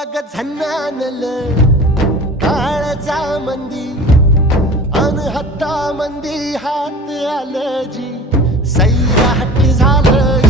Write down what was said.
अग झन्नानल काळजा मंदी अनहत्ता मंदी हात आलं जी सैराट झालं